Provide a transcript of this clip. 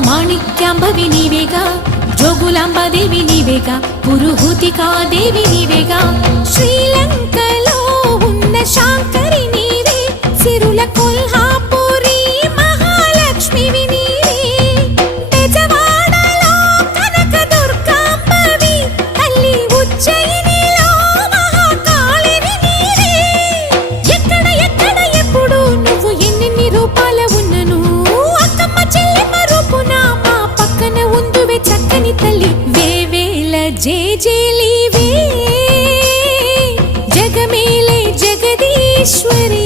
మాణిక్యాంబవి నీవేగా, జోగులాంబాదేవి నీవేగా, పురుహూతికాదేవి నీవేగా. శ్రీలంకలో ఉన్న శాంకరి నీవే, సిరుల కొల్హాపురి మహాలక్ష్మివి నీవే. బెజవాడలో కనక దుర్గాంబవి, తల్లి ఉజ్జయినిలో మహాకాళిని నీవే. ఎక్కడ ఎక్కడ ఎప్పుడు నువ్వు ఎన్నెన్ని రూపాల ఉన్నను, అక్కమ్మ చెల్లెమ్మ రూపున మా పక్కన ఉందువే చక్కని తల్లి. వేవేల జేజేలివే, జగమేలే జగదీశ్వరి.